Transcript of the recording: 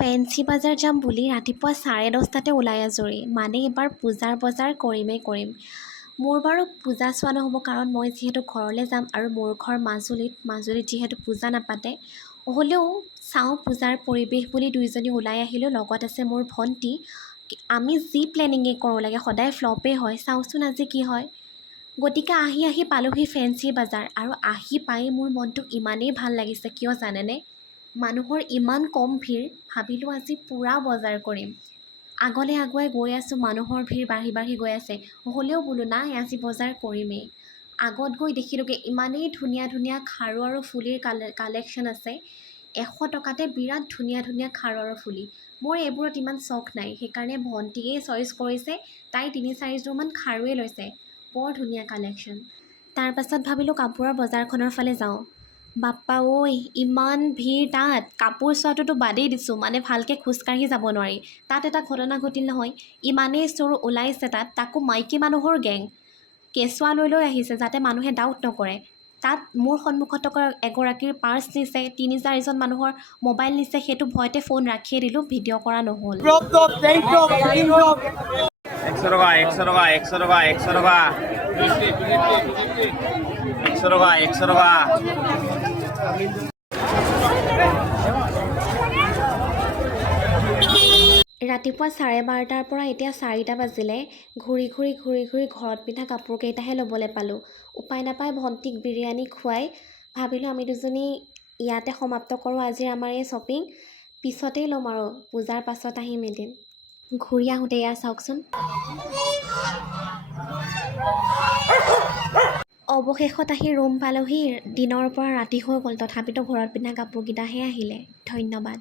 Fancy বাজাৰ যাম বুলি ৰাতিপুৱা 10:30টাতে ওলাই আজৰি। মানে এইবাৰ পূজাৰ বজাৰ কৰিমেই কৰিম। মোৰ বাৰু পূজা চোৱা নহ'ব, কাৰণ মই যিহেতু ঘৰলৈ যাম আৰু মোৰ ঘৰ মাজুলীত যিহেতু পূজা নাপাতে। হ'লেও চাওঁ, পূজাৰ পৰিৱেশ বুলি দুইজনী ওলাই আহিলোঁ। লগত আছে মোৰ ভণ্টি। আমি যি প্লেনিঙেই কৰোঁ লাগে সদায় ফ্লপেই হয়। চাওঁচোন আজি কি হয়। গতিকে আহি পালোহি ফেঞ্চি বাজাৰ, আৰু আহি পাই মোৰ মনটো ইমানেই ভাল লাগিছে, কিয় জানেনে? মানুহৰ ইমান কম ভিৰ। ভাবিলোঁ আজি পূৰা বজাৰ কৰিম। আগলৈ আগুৱাই গৈ আছোঁ, মানুহৰ ভিৰ বাঢ়ি গৈ আছে। হ'লেও বোলো নাই, আজি বজাৰ কৰিমেই। আগত গৈ দেখিলোঁগৈ ইমানেই ধুনীয়া ধুনীয়া খাৰু আৰু ফুলিৰ কালেকশ্যন আছে। 100 টকাতে বিৰাট ধুনীয়া ধুনীয়া খাৰু আৰু ফুলি। মোৰ এইবোৰত ইমান চখ নাই, সেইকাৰণে ভণ্টিয়ে চইচ কৰিছে। তাই 3-4যোৰমান খাৰুৱে লৈছে। বৰ ধুনীয়া কালেকশ্যন। তাৰপাছত ভাবিলোঁ কাপোৰৰ বজাৰখনৰ ফালে যাওঁ। বাপ্পা ঐ, ইমান ভিৰ তাত। কাপোৰ চোৱাটোতো বাদেই দিছোঁ, মানে ভালকৈ খোজকাঢ়ি যাব নোৱাৰি। তাত এটা ঘটনা ঘটিল নহয়। ইমানেই চোৰ ওলাইছে তাত, তাকো মাইকী মানুহৰ গেং। কেঁচুৱা লৈ আহিছে, যাতে মানুহে ডাউট নকৰে। তাত মোৰ সন্মুখত এগৰাকীৰ পাৰ্চ নিছে, 3-4জন মানুহৰ মোবাইল নিছে। সেইটো ভয়তে ফোন ৰাখিয়ে দিলোঁ, ভিডিঅ' কৰা নহ'ল। 100 টাকা 100 টাকা 100 টাকা 100 টাকা 100 টাকা 100 টাকা। ৰাতিপুৱা 12:30টাৰ পৰা এতিয়া 4টা বাজিলে। ঘূৰি ঘৰত পিন্ধা কাপোৰকেইটাহে ল'বলৈ পালোঁ। উপায় নাপাই ভণ্টিক বিৰিয়ানী খুৱাই ভাবিলোঁ আমি দুজনী ইয়াতে সমাপ্ত কৰোঁ আজিৰ আমাৰ এই শ্বপিং। পিছতেই ল'ম আৰু, পূজাৰ পাছত আহিম এদিন। ঘূৰি আহোঁতে এয়া চাওকচোন। অৱশেষত আহি ৰুম পালোহি। দিনৰ পৰা ৰাতি হৈ গ'ল, তথাপিতো ঘৰত পিন্ধা কাপোৰকেইটাহে আহিলে। ধন্যবাদ।